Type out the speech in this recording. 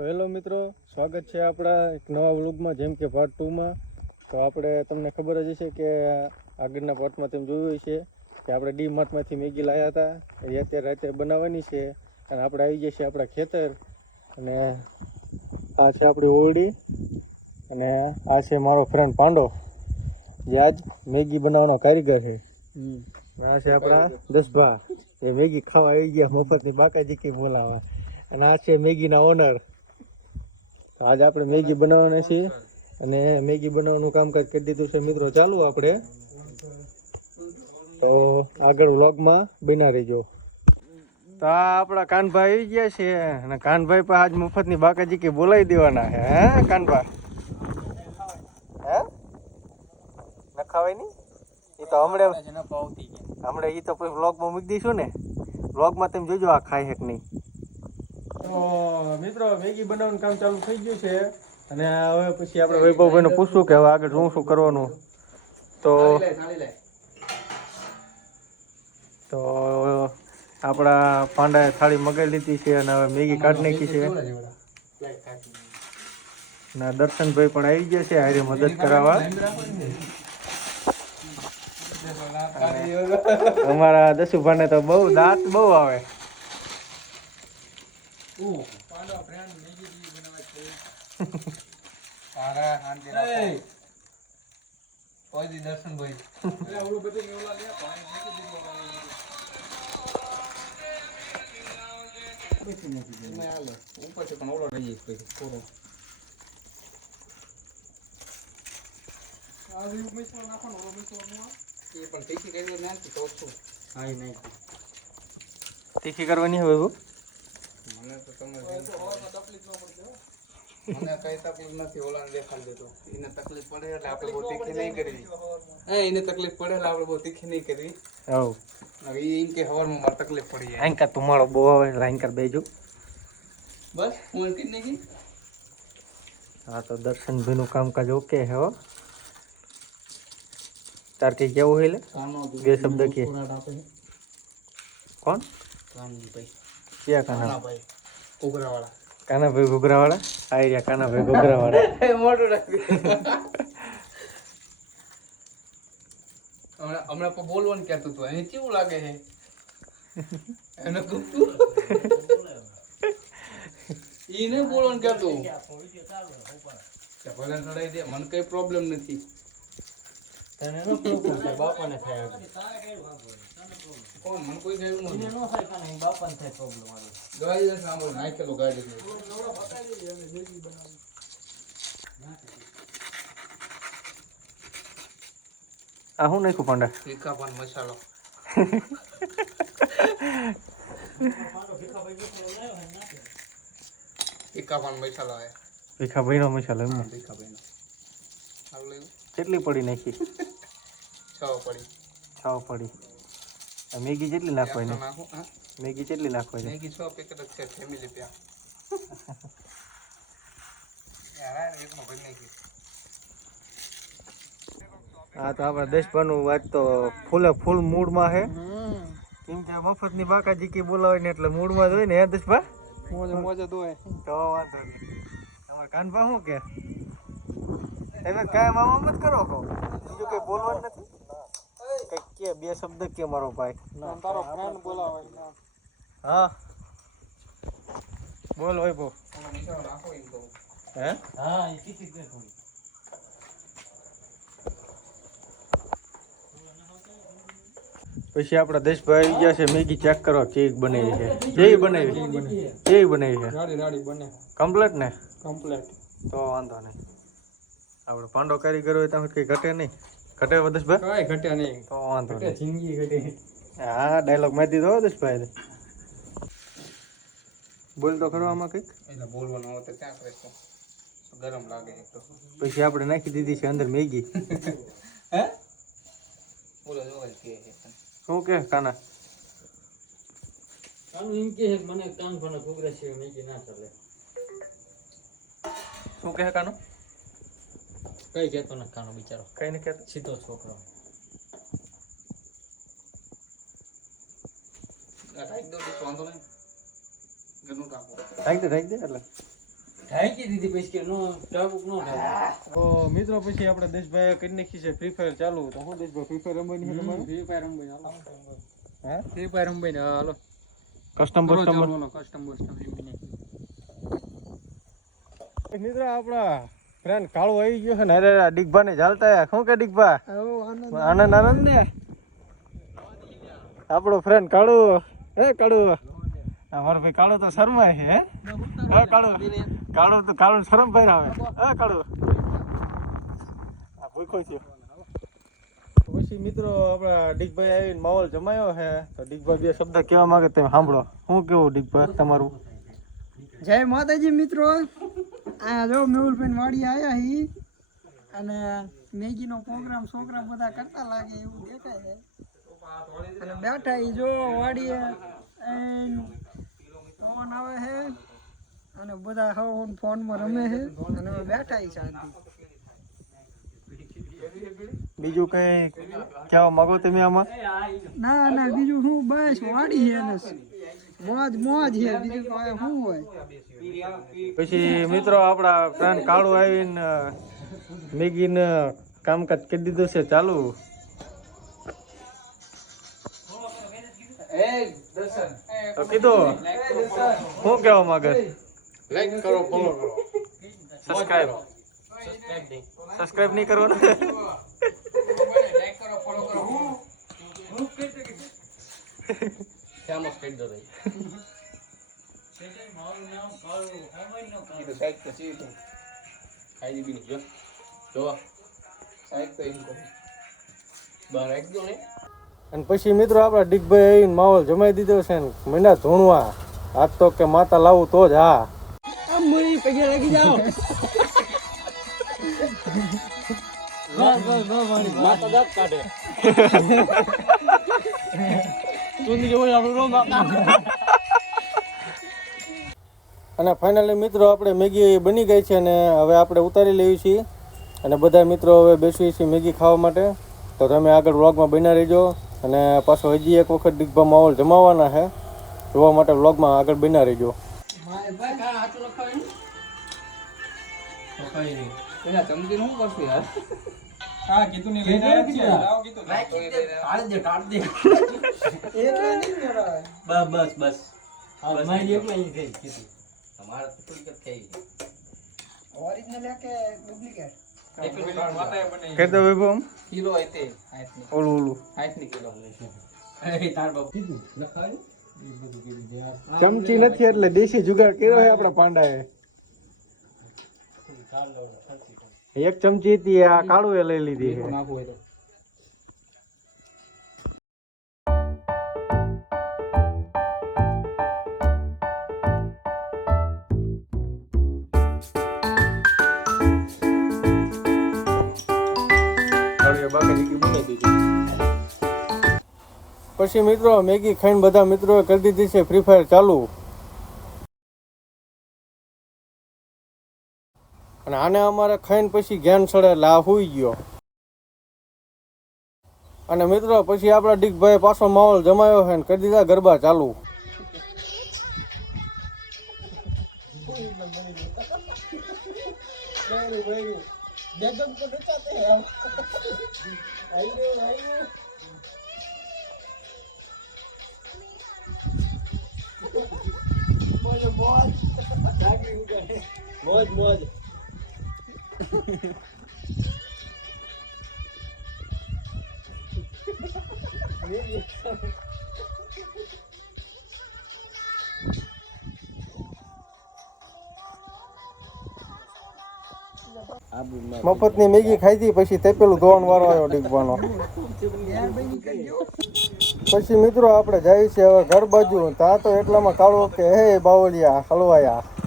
Hello મિત્રો, સ્વાગત છે આપણા એક નવા વ્લોગમાં, જેમ કે પાર્ટ 2માં. તો આપણે તમને ખબર જ હશે કે આગળના પાર્ટમાં તમે જોયું હશે કે આપણે ડી માર્ટમાંથી મેગી લાવ્યા હતા. એ અત્યારે રાતે બનાવવાની છે અને આપણે આવી જઈએ છીએ આપણા ખેતર. અને આ છે આપણી ઓરડી અને આ છે મારો ફ્રેન્ડ પાંડો, જે આજ મેગી બનાવવાનો કારીગર છે. આ છે આપણા દસભા, એ મેગી ખાવા આવી ગયા મફતની બાકાજી બોલાવા. અને આ છે મેગીના ઓનર. આજ આપણે મેગી બનાવવાના છીએ અને મેગી બનાવવાનું કામકાજ કરી દીધું છે મિત્રો. ચાલુ આપણે તો આગળ વ્લોગમાં બના રહીજો. તો આ આપણા કાનભાઈ આવી ગયા છે અને કાનભાઈ પર આજ મફતની બાકાજી બોલાવી દેવાના છે. હે કાનભાઈ, હે ન ખાવાય નહીં એ તો હમણાં એ તો પછી વ્લોગમાં મૂકી દઈશું ને. વ્લોગમાં તમે જોજો આ ખાય છે કે નહીં. તો મિત્રો, મેગી બનાવવાનું કામ ચાલુ થઈ ગયું છે અને હવે પછી આપણે વૈભવભાઈને પૂછશું કે હવે આગળ શું કરવાનું. તો આપણા પાંડાએ થાળી મગાવી લીધી છે અને હવે મેગી કાઢી નાખી છે. ના દર્શનભાઈ પણ આવી ગયા છે હારે મદદ કરાવવા. અમારા દસુભાને તો બહુ દાંત બહુ આવે. તીખી કરવાની હવે મને તો તમે મને કઈ તકલીફ નથી. ઓલાને દેખાડ દેતો એને તકલીફ પડે એટલે આપણે બહુ તીખી નહીં કરવી. એને તકલીફ પડે એટલે આપણે બહુ તીખી નહીં કરવી. હવ હવે એમ કે હવારમાં મારે તકલીફ પડી જાય. આંકા તમારો બહુ આવે એટલે આંકા બેજો બસ હું કરી નાખી. હા તો દર્શનભાઈનું કામકાજ ઓકે હે હો. તાર કઈ કેવું હોય લે બે શબ્દ કે કોણ ક્યાં કાનાભાઈ ઘોઘરાવાળા? કાનાભાઈ ઘોઘરાવાળા આવી રહ્યા. કાનાભાઈ ઘોઘરાવાળા મોટું રાખી હમણાં પણ બોલવાનું કહેતું હતું. એને કેવું લાગે છે એને ગમતું એને બોલવાનું કહેતું. ભલે ચડાઈ દે, મને કઈ પ્રોબ્લેમ નથી. તને નો પ્રોબ્લેમ છે, બાપાને થાય. કોણ મને કોઈ થાય નથી. નો થાય કાને બાપાને થાય પ્રોબ્લેમ. આવે ગાડી સાંભળ નાખેલો ગાડી આ હું નાખ્યું પાંડા? તીખા પાન મસાલો. તીખા પાન મસાલો આવે. તીખા ભાઈનો મસાલો એમ? તીખા ભાઈનો. કેટલી પડી નાખી? 6 પડી. 6 પડી. મેગી કેટલી નાખવાની? મેગી કેટલી નાખવાની? મેગી 6 પેકેટ જ છે ફેમિલી પેક. યાર એકનો ભરી નાખી. હા તો આપણા દેશભાઈનું વાત તો ફૂલ મૂડમાં છે. કેમ કે મફતની બાકાજી બોલાવે ને એટલે મૂડમાં જ હોય ને. હે દેશભા મોજે દોય તો વાંધો નહીં. તમારે કાનભા શું કે તમે કાંઈ મામા મત કરો કહો, બીજું કઈ બોલવાનું નથી. કઈક કે બે શબ્દ કે મારો ભાઈ. તારો ફ્રેન્ડ બોલાવે. હા બોલ હોય બહુ. હે હા એ તીખી દે થોડી. પછી આપણા દેશભાઈ આવી ગયા છે મેગી ચેક કરવા કેક બનાવી છે. કેવી બનાવી? કેવી બનાવી છે? રાડી બને કમ્પ્લેટ ને? કમ્પ્લેટ. તો વાંધો નહીં. આપણે પાંડો કારીગર હોય ત્યાં કઈ ઘટે નહીં. ઘટે દેશભાઈ? કઈ ઘટે નહીં. તો વાંધો નહીં. જિંદગી ઘટે. હા ડાયલોગ મારી દીધો દેશભાઈ. બોલ તો ખરો આમાં કઈક. એટલે બોલવાનું હોત ક્યાં કરે છે? ગરમ લાગે એક તો. પછી આપણે નાખી દીધી છે અંદર મેગી. હે બોલો જો કે શું કે કાના? કાનું એમ કે મને કાન ભણા ઘોઘરા છે મેગી ના ચાલે. શું કહે કાનો? કઈ કહેતો નથી કાનો બિચારો. કઈ નહીં કહેતો, સીધો છોકરો. રાખ દો વાંધો નહીં. ઘરનું રાખો. રાખ દે એટલે તો મિત્રો પછી આપણે દેશભાઈ કરી નાખી છે ફ્રી ફાયર ચાલુ. તો હું દેશભાઈ ફ્રી ફાયર રમવાની છે તમારે? ફ્રી ફાયર રમવાય હે ફ્રી ફાયર રમવાય હાલો કસ્ટમ કસ્ટમ મિત્રો આપણા ફ્રેન્ડ કાળો આવી ગયો છે ને અરે ડીગભા ને ચાલતા શું કે ડીગભા આનંદ આનંદ ને આપણો ફ્રેન્ડ કાળુ હે કાળુ અમારો ભાઈ કાળુ તો શરમાય છે હે કાળુ કાળુ તો કાળુ શરમ ભાઈ આવે હે કાળુ આ ભૂખો છે. પછી મિત્રો આપણા ડીગભાઈ આવીને માહોલ જમાયો છે તો ડીગભાઈ બે શબ્દ કહેવા માંગે તમે સાંભળો. શું કેવું ડીગભાઈ તમારું? જય માતાજી મિત્રો. આ જો મેહુલભાઈ વાડી આવ્યા હી અને મેગીનો પ્રોગ્રામ છોકરા બધા કરતા લાગે એવું દેખાય છે અને બેઠા હી જો વાડીએ ફોન આવે છે અને બધા હવે ફોનમાં રમે છે અને હવે બેઠા હી શાંતિ. બીજું કઈ કહેવા માંગો તમે આમાં? ના ના બીજું શું બસ વાડી છે ને મોજ મોજ છે બીજું તો શું હોય. પછી મિત્રો આપણા ફ્રેન્ડ કાળુ આવીને મેગીને કામકાજ કરી દીધું છે ચાલુ. તો કીધું શું કહેવા માંગે? લાઈક કરો ફોલો કરો સબસ્ક્રાઇબ નહીં કરવાનું? લાઈક કરો ફોલો કરો ફેમસ કરી દો ભાઈ સાઈડ તો છે તો ખાઈ દીધી જો જો સાઈડ તો એમ કરો બહાર રાખી દો ને. અને પછી મિત્રો આપણા ડીગભાઈ આવીને માહોલ જમાઈ દીધો છે ને મહિના ધોણવા આજ તો કે માતા લાવું તો જ હા પગે લાગી જાઓ. માતા દાંત કાઢે તું જેવો આપણું રોમ અને ફાઇનલી મિત્રો આપણે મેગી બની ગઈ છે અને હવે આપણે ઉતારી લેવી છીએ અને બધા મિત્રો હવે બેસવી છીએ મેગી ખાવા માટે. તો તમે આગળ વ્લોગમાં બન્યા રહેજો અને પાછો હજી એક વખત ડીગભા માહોલ જમાવવાના છે જોવા માટે વ્લોગમાં આગળ બન્યા રહેજો. એના સમજી હું કરશું યાર હા કીધું ને લઈને આવ્યા છીએ લાવ કીધું કાઢ દે એટલે નહીં કરાય. બસ બસ આ મારી એક નહીં થઈ કીધું તમારે તો થોડી થઈ ઓરિજિનલ કે ડુપ્લિકેટ? કહી દો વિભમ કિલો હતી હાઈટની ઓલું ઓલું હાઈટની કિલો એ તાર બાપ કીધું લખાયું એ બધું કીધું ચમચી નથી એટલે દેશી જુગાડ કર્યો છે આપણા પાંડાએ. એક ચમચી હતી આ કાળુએ લઈ લીધી છે. નાખવું હોય તો પછી મિત્રો મેગી ખાઈને બધા મિત્રોએ કરી દીધી છે ફ્રી ફાયર ચાલુ. અને આને અમારે ખાઈને પછી જ્ઞાન સડે એટલે આ હુઈ ગયો. અને મિત્રો પછી આપણા ડીગભાઈ પાછો માહોલ જમાયો છે ને કરી દીધા ગરબા ચાલુ. મોજ મોજ મફતની મેગી ખાધી પછી તે પેલું ધોવાનું વારો આવ્યો ડીગવાનો. પછી મિત્રો આપણે જઈએ છીએ હવે ઘર બાજુ. તા તો એટલામાં કાળો કે હે બાવળિયા હલવાયા